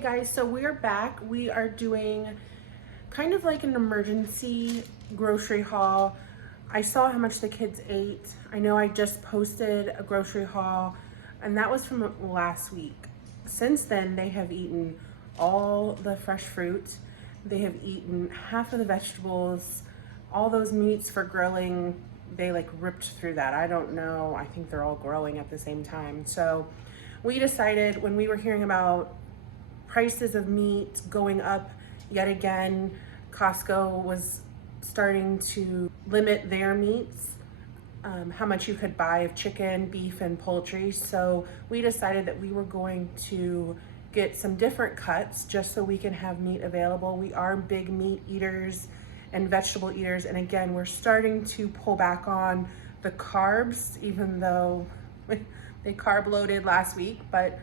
Hey guys, so we're back. We are doing kind of like an emergency grocery haul. I saw how much the kids ate. I know I just posted a grocery haul and that was from last week. Since then, they have eaten all the fresh fruit. They have eaten half of the vegetables, all those meats for grilling. They like ripped through that. I don't know. I think they're all growing at the same time. So we decided when we were hearing about prices of meat going up yet again, Costco was starting to limit their meats, how much you could buy of chicken, beef, and poultry. So we decided that we were going to get some different cuts just so we can have meat available. We are big meat eaters and vegetable eaters. And again, we're starting to pull back on the carbs, even though they carb loaded last week. But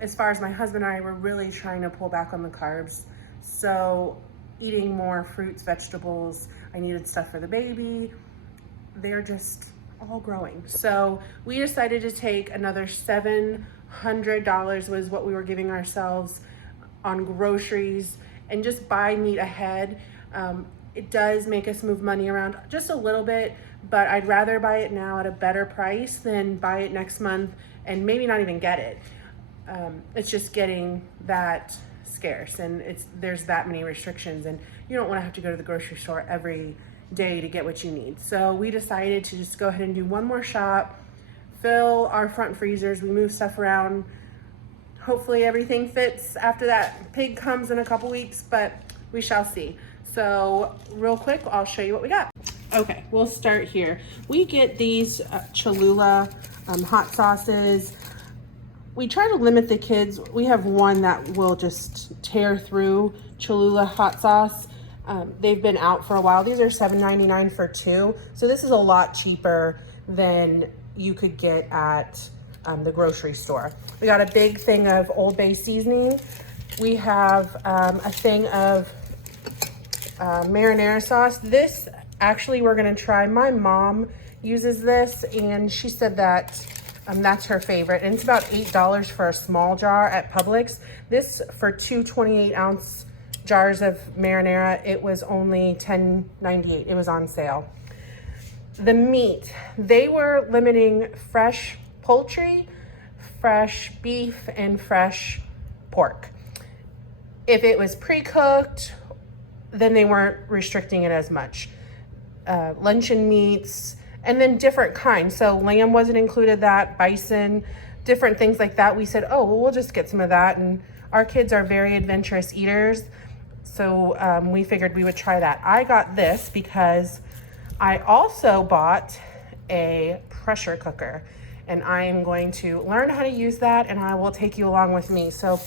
as far as my husband and I, we're really trying to pull back on the carbs. So eating more fruits, vegetables. I needed stuff for the baby. They're just all growing. So we decided to take another $700 was what we were giving ourselves on groceries and just buy meat ahead. It does make us move money around just a little bit, but I'd rather buy it now at a better price than buy it next month and maybe not even get it. It's just getting that scarce and there's that many restrictions and you don't want to have to go to the grocery store every day to get what you need. So we decided to just go ahead and do one more shop, fill our front freezers. We move stuff around. Hopefully everything fits after that pig comes in a couple weeks, but we shall see. So real quick, I'll show you what we got. Okay, we'll start here. We get these Cholula hot sauces. We try to limit the kids. We have one that will just tear through Cholula hot sauce. They've been out for a while. These are $7.99 for two. So this is a lot cheaper than you could get at the grocery store. We got a big thing of Old Bay seasoning. We have a thing of marinara sauce. This actually we're gonna try. My mom uses this and she said that that's her favorite. And it's about $8 for a small jar at Publix. This for two 28-ounce jars of marinara, it was only $10.98. It was on sale. The meat, they were limiting fresh poultry, fresh beef, and fresh pork. If it was pre-cooked, then they weren't restricting it as much. Luncheon meats, and then different kinds. So lamb wasn't included, that bison, different things like that. We said, oh, well, we'll just get some of that. And our kids are very adventurous eaters. So we figured we would try that. I got this because I also bought a pressure cooker and I am going to learn how to use that and I will take you along with me. So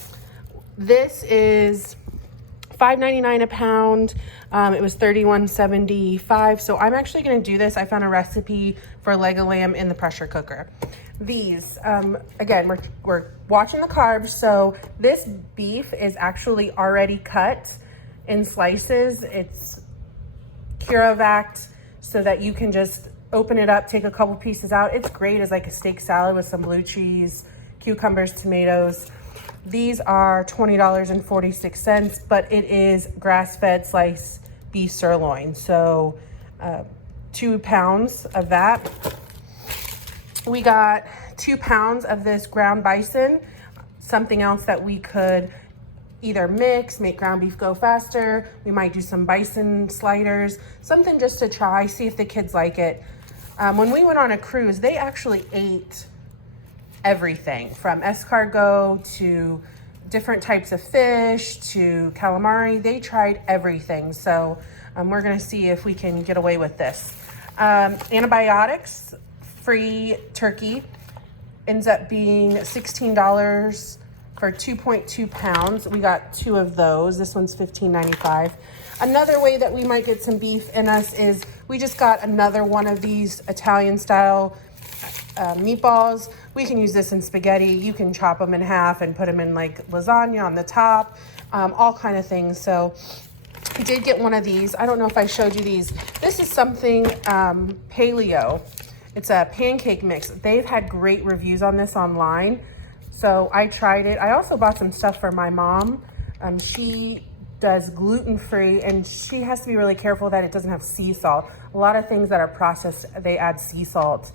this is $5.99 a pound. It was $31.75. So I'm actually going to do this. I found a recipe for leg of lamb in the pressure cooker. These, again, we're watching the carbs. So this beef is actually already cut in slices. It's Curavac'd so that you can just open it up, take a couple pieces out. It's great as like a steak salad with some blue cheese, cucumbers, tomatoes. These are $20.46, but it is grass-fed sliced beef sirloin. So 2 pounds of that. We got 2 pounds of this ground bison, something else that we could either mix, make ground beef go faster. We might do some bison sliders, something just to try, see if the kids like it. When we went on a cruise, they actually ate everything from escargot to different types of fish to calamari. They tried everything. So we're gonna see if we can get away with this. Antibiotics free turkey ends up being $16 for 2.2 pounds. We got 2 of those. This one's $15.95. Another way that we might get some beef in us is we just got another one of these Italian style meatballs. We can use this in spaghetti. You can chop them in half and put them in like lasagna on the top, all kind of things. So we did get one of these. I don't know if I showed you these. This is something paleo. It's a pancake mix. They've had great reviews on this online. So I tried it. I also bought some stuff for my mom. She does gluten-free, and she has to be really careful that it doesn't have sea salt. A lot of things that are processed, they add sea salt.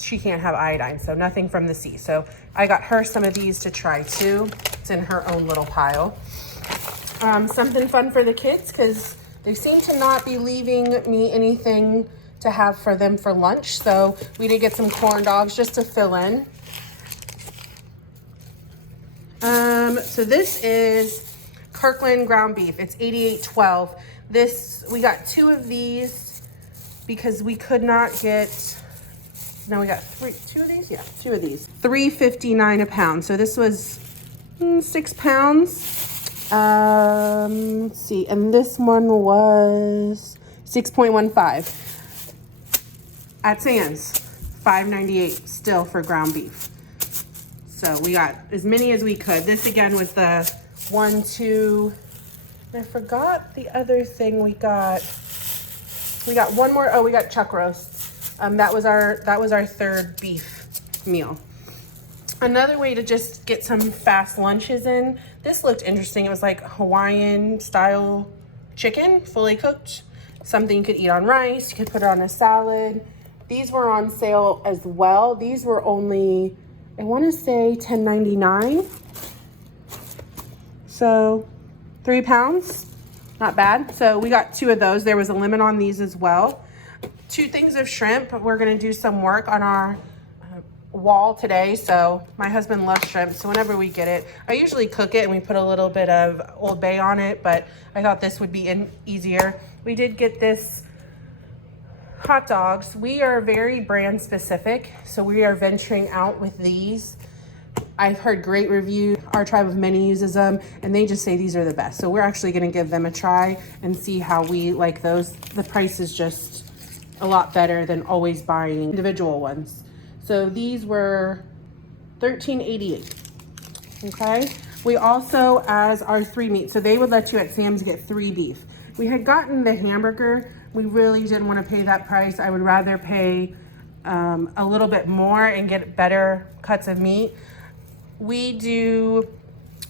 She can't have iodine, so nothing from the sea. So I got her some of these to try too. It's in her own little pile. Something fun for the kids, because they seem to not be leaving me anything to have for them for lunch. So we did get some corn dogs just to fill in. So this is Kirkland ground beef. It's $88.12. This, we got 2 of these because we could not get, no, we got 2 of these? Yeah, 2 of these. $3.59 a pound. So this was 6 pounds. Let's see, and this one was 6.15. At Sam's, $5.98 still for ground beef. So we got as many as we could. This again was the 1, 2, and I forgot the other thing we got. We got one more. Oh, we got chuck roasts. That was our 3rd beef meal. Another way to just get some fast lunches in. This looked interesting. It was like Hawaiian style chicken, fully cooked. Something you could eat on rice. You could put it on a salad. These were on sale as well. These were only, I want to say $10.99. So 3 pounds, not bad. So we got 2 of those. There was a limit on these as well. 2 things of shrimp. We're going to do some work on our wall today. So my husband loves shrimp. So whenever we get it, I usually cook it and we put a little bit of Old Bay on it, but I thought this would be easier. We did get this hot dogs. We are very brand specific, so we are venturing out with these. I've heard great reviews. Our tribe of many uses them, and they just say these are the best. So we're actually going to give them a try and see how we like those. The price is just a lot better than always buying individual ones. So these were $13.88. Okay. We also, as our 3 meat, so they would let you at Sam's get 3 beef. We had gotten the hamburger. We really didn't want to pay that price. I would rather pay a little bit more and get better cuts of meat. We do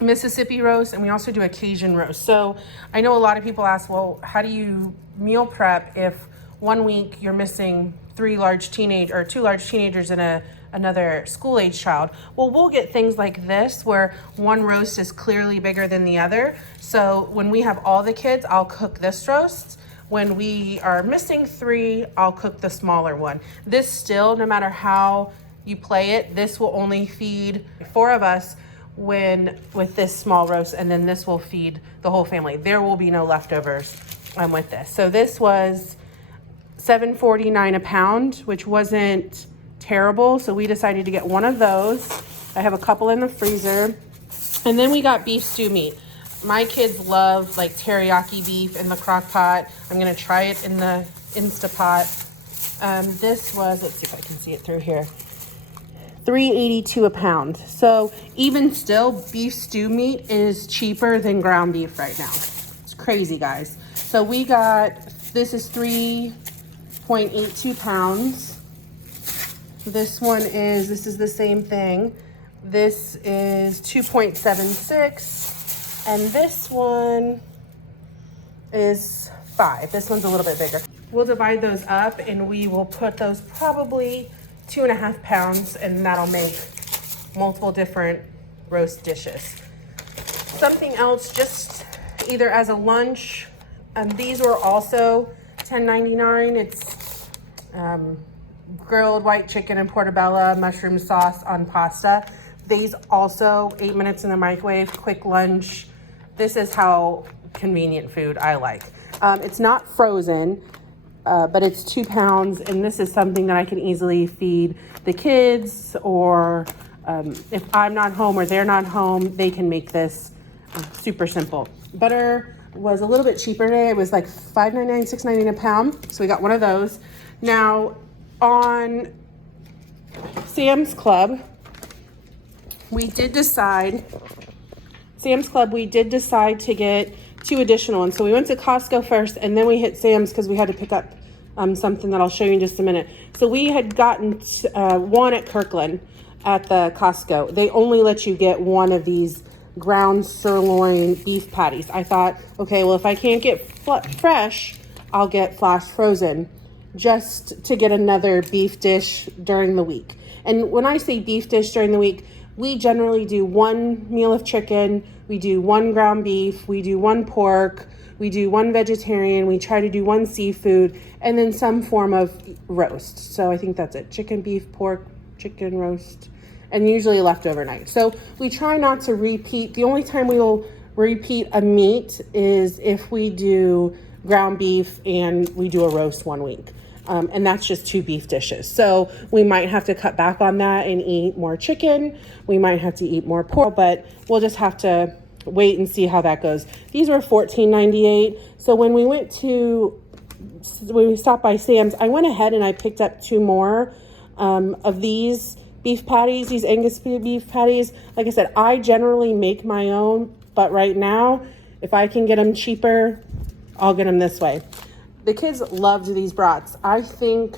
Mississippi roast, and we also do a Cajun roast. So I know a lot of people ask, well, how do you meal prep if one week you're missing 2 large teenagers and another school-age child? Well, we'll get things like this where one roast is clearly bigger than the other. So when we have all the kids, I'll cook this roast. When we are missing 3, I'll cook the smaller one. This still, no matter how you play it, this will only feed 4 of us with this small roast, and then this will feed the whole family. There will be no leftovers with this. So this was $7.49 a pound, which wasn't terrible. So we decided to get one of those. I have a couple in the freezer. And then we got beef stew meat. My kids love like teriyaki beef in the crock pot. I'm gonna try it in the Instapot. This was, let's see if I can see it through here, $3.82 a pound. So even still, beef stew meat is cheaper than ground beef right now. It's crazy, guys. So we got, this is 3.82 pounds. This is the same thing. This is 2.76. And this one is 5. This one's a little bit bigger. We'll divide those up and we will put those probably 2.5 pounds, and that'll make multiple different roast dishes. Something else, just either as a lunch, these were also $10.99. It's grilled white chicken and portobello mushroom sauce on pasta. These also 8 minutes in the microwave, quick lunch. This is how convenient food I like. It's not frozen, but it's 2 pounds, and this is something that I can easily feed the kids, or if I'm not home or they're not home, they can make this super simple. Butter was a little bit cheaper today. It was like $5.99, $6.99 a pound, so we got one of those. Now, on Sam's Club, we did decide to get 2 additional ones. So we went to Costco first, and then we hit Sam's because we had to pick up something that I'll show you in just a minute. So we had gotten one at Kirkland. at the Costco. They only let you get one of these ground sirloin beef patties. I thought, okay, well, if I can't get fresh, I'll get flash frozen just to get another beef dish during the week. And when I say beef dish during the week, we generally do one meal of chicken, we do one ground beef, we do one pork, we do one vegetarian, we try to do one seafood, and then some form of roast. So I think that's it. Chicken, beef, pork, chicken, roast, and usually left overnight. So we try not to repeat. The only time we will repeat a meat is if we do ground beef and we do a roast one week. And that's just 2 beef dishes. So we might have to cut back on that and eat more chicken. We might have to eat more pork, but we'll just have to wait and see how that goes. These were $14.98. So when we stopped by Sam's, I went ahead and I picked up 2 more of these beef patties, these Angus beef patties. Like I said, I generally make my own, but right now, if I can get them cheaper, I'll get them this way. The kids loved these brats. I think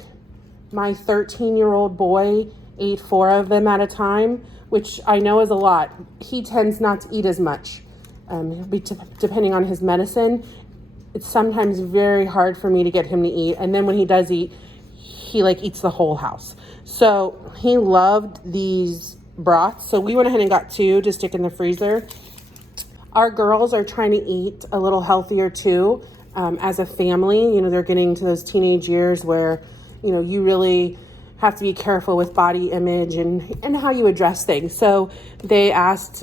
my 13-year-old boy ate 4 of them at a time, which I know is a lot. He tends not to eat as much, depending on his medicine. It's sometimes very hard for me to get him to eat. And then when he does eat, he eats the whole house. So he loved these brats. So we went ahead and got 2 to stick in the freezer. Our girls are trying to eat a little healthier too. As a family, they're getting to those teenage years where, you really have to be careful with body image and how you address things. So they asked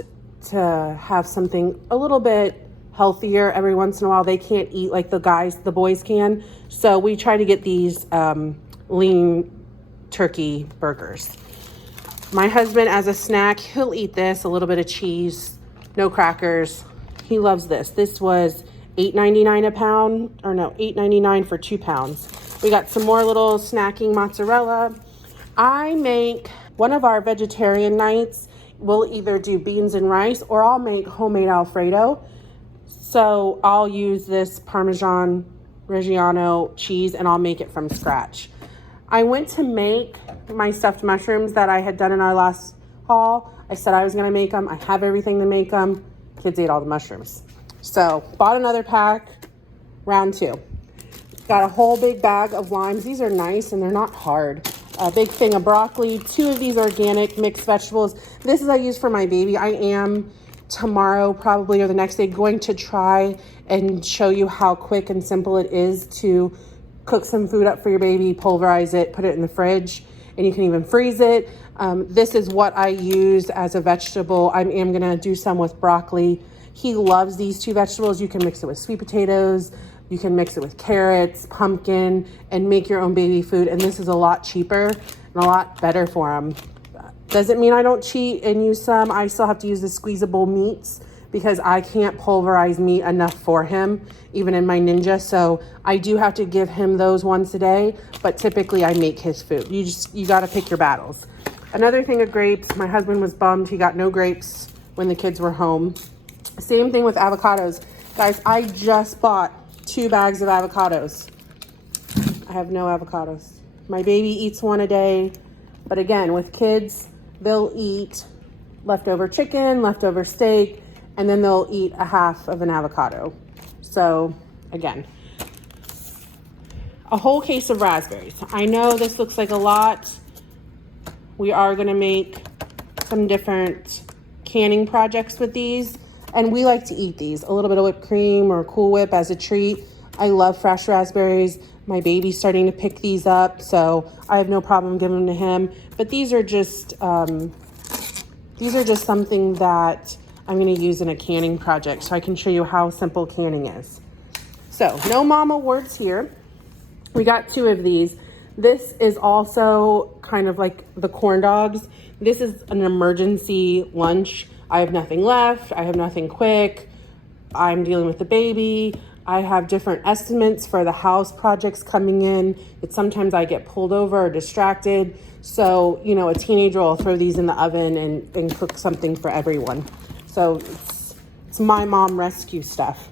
to have something a little bit healthier every once in a while. They can't eat like the boys can. So we try to get these lean turkey burgers. My husband, as a snack, he'll eat this, a little bit of cheese, no crackers. He loves this. This was $8.99 a pound, or no, $8.99 for 2 pounds. We got some more little snacking mozzarella. I make one of our vegetarian nights. We'll either do beans and rice, or I'll make homemade Alfredo. So I'll use this Parmesan Reggiano cheese and I'll make it from scratch. I went to make my stuffed mushrooms that I had done in our last haul. I said I was gonna make them. I have everything to make them. Kids ate all the mushrooms. So bought another pack, round 2. Got a whole big bag of limes. These are nice and they're not hard. A big thing of broccoli, 2 of these organic mixed vegetables. This is I use for my baby. I am tomorrow probably or the next day going to try and show you how quick and simple it is to cook some food up for your baby, pulverize it, put it in the fridge, and you can even freeze it. This is what I use as a vegetable. I am gonna do some with broccoli. He loves these 2 vegetables. You can mix it with sweet potatoes. You can mix it with carrots, pumpkin, and make your own baby food. And this is a lot cheaper and a lot better for him. Doesn't mean I don't cheat and use some. I still have to use the squeezable meats because I can't pulverize meat enough for him, even in my Ninja. So I do have to give him those once a day, but typically I make his food. You gotta pick your battles. Another thing of grapes, my husband was bummed he got no grapes when the kids were home. Same thing with avocados. Guys, I just bought 2 bags of avocados. I have no avocados. My baby eats 1 a day. But again, with kids, they'll eat leftover chicken, leftover steak, and then they'll eat a half of an avocado. So again, a whole case of raspberries. I know this looks like a lot. We are gonna make some different canning projects with these. And we like to eat these. A little bit of whipped cream or Cool Whip as a treat. I love fresh raspberries. My baby's starting to pick these up, so I have no problem giving them to him. But these are just something that I'm gonna use in a canning project so I can show you how simple canning is. So no mama words here. We got 2 of these. This is also kind of like the corn dogs. This is an emergency lunch. I have nothing left. I have nothing quick. I'm dealing with the baby. I have different estimates for the house projects coming in. Sometimes I get pulled over or distracted. So, a teenager will throw these in the oven and cook something for everyone. So it's my mom rescue stuff.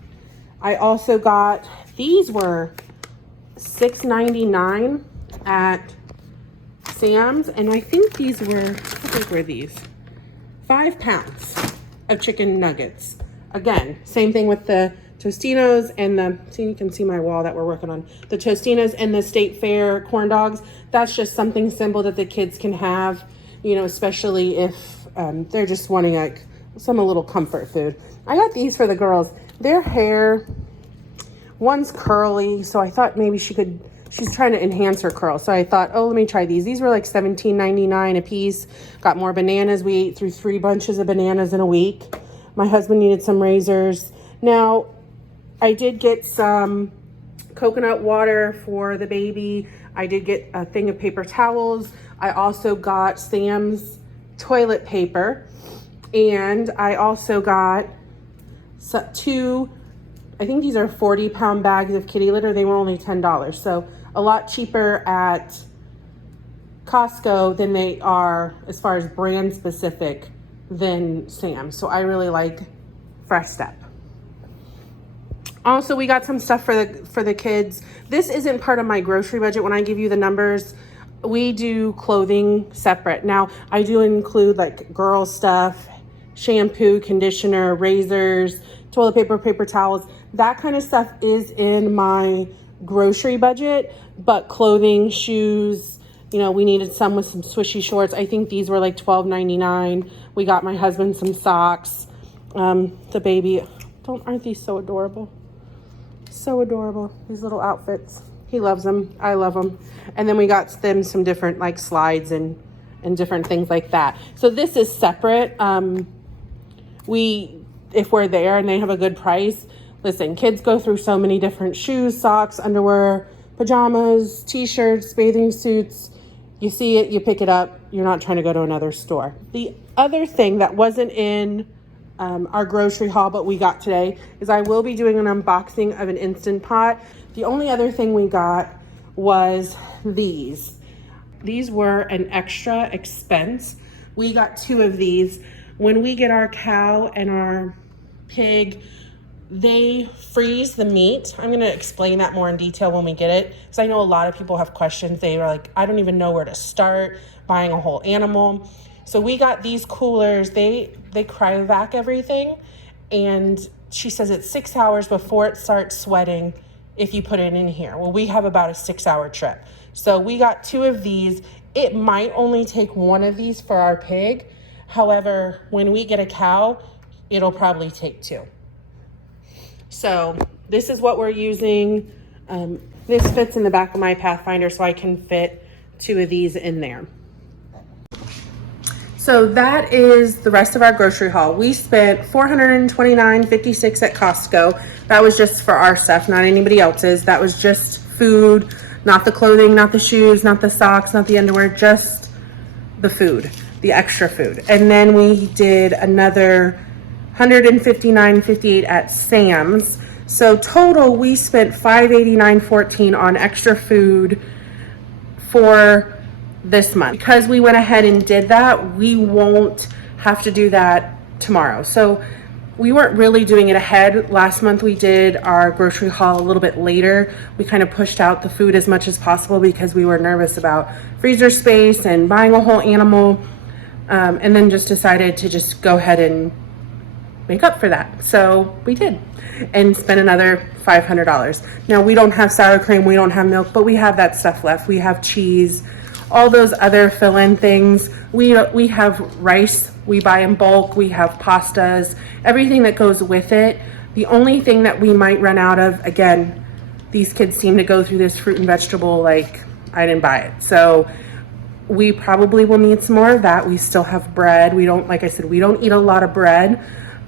I also got, these were $6.99 at Sam's, and I think these were, how big were these? 5 pounds of chicken nuggets. Again, same thing with the Tostinos and the, see, you can see my wall that we're working on. The Tostinos and the State Fair corn dogs. That's just something simple that the kids can have, you know, especially if they're just wanting like some a little comfort food. I got these for the girls. Their hair, one's curly, so I thought maybe she's trying to enhance her curl. So I thought, oh, let me try these. These were like $17.99 a piece. Got more bananas. We ate through 3 bunches of bananas in a week. My husband needed some razors. Now, I did get some coconut water for the baby. I did get a thing of paper towels. I also got Sam's toilet paper. And I also got 2, I think these are 40-pound bags of kitty litter. They were only $10. So a lot cheaper at Costco than they are as far as brand specific than Sam's. So I really like Fresh Step. Also, we got some stuff for the kids. This isn't part of my grocery budget. When I give you the numbers, we do clothing separate. Now, I do include like girl stuff, shampoo, conditioner, razors, toilet paper, paper towels. That kind of stuff is in my grocery budget, but clothing, shoes, you know, we needed some with some swishy shorts. I think these were like $12.99. We got my husband some socks. The baby, aren't these so adorable? So adorable, these little outfits. He loves them, I love them. And then we got them some different like slides and different things like that. So this is separate. If we're there and they have a good price, listen, kids go through so many different shoes, socks, underwear, pajamas, t-shirts, bathing suits. You see it, you pick it up. You're not trying to go to another store. The other thing that wasn't in our grocery haul, but we got today, is I will be doing an unboxing of an Instant Pot. The only other thing we got was these. These were an extra expense. We got 2 of these. When we get our cow and our pig, they freeze the meat. I'm gonna explain that more in detail when we get it, because I know a lot of people have questions. They are like, I don't even know where to start buying a whole animal. So we got these coolers. They cryovac everything, and she says it's 6 hours before it starts sweating if you put it in here. Well, we have about a 6-hour trip. So we got 2 of these. It might only take 1 of these for our pig. However, when we get a cow, it'll probably take 2. So this is what we're using. This fits in the back of my Pathfinder, so I can fit 2 of these in there. So that is the rest of our grocery haul. We spent $429.56 at Costco. That was just for our stuff, not anybody else's. That was just food, not the clothing, not the shoes, not the socks, not the underwear, just the food, the extra food. And then we did another $159.58 at Sam's. So total, we spent $589.14 on extra food for this month. Because we went ahead and did that, we won't have to do that tomorrow. So we weren't really doing it ahead. Last month we did our grocery haul a little bit later. We kind of pushed out the food as much as possible because we were nervous about freezer space and buying a whole animal, and then just decided to just go ahead and make up for that. So we did, and spent another $500. Now we don't have sour cream, we don't have milk, but we have that stuff left. We have cheese, all those other fill-in things. We have rice, we buy in bulk, we have pastas, everything that goes with it. The only thing that we might run out of, again, these kids seem to go through this fruit and vegetable like I didn't buy it. So we probably will need some more of that. We still have bread. We don't, like I said, we don't eat a lot of bread.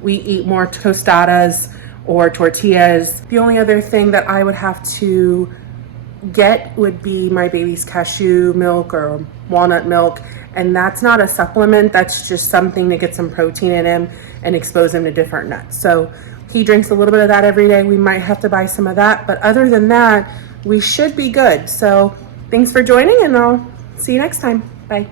We eat more tostadas or tortillas. The only other thing that I would have to get would be my baby's cashew milk or walnut milk, and that's not a supplement. That's just something to get some protein in him and expose him to different nuts. So he drinks a little bit of that every day. We might have to buy some of that, but other than that, we should be good. So thanks for joining, and I'll see you next time. Bye.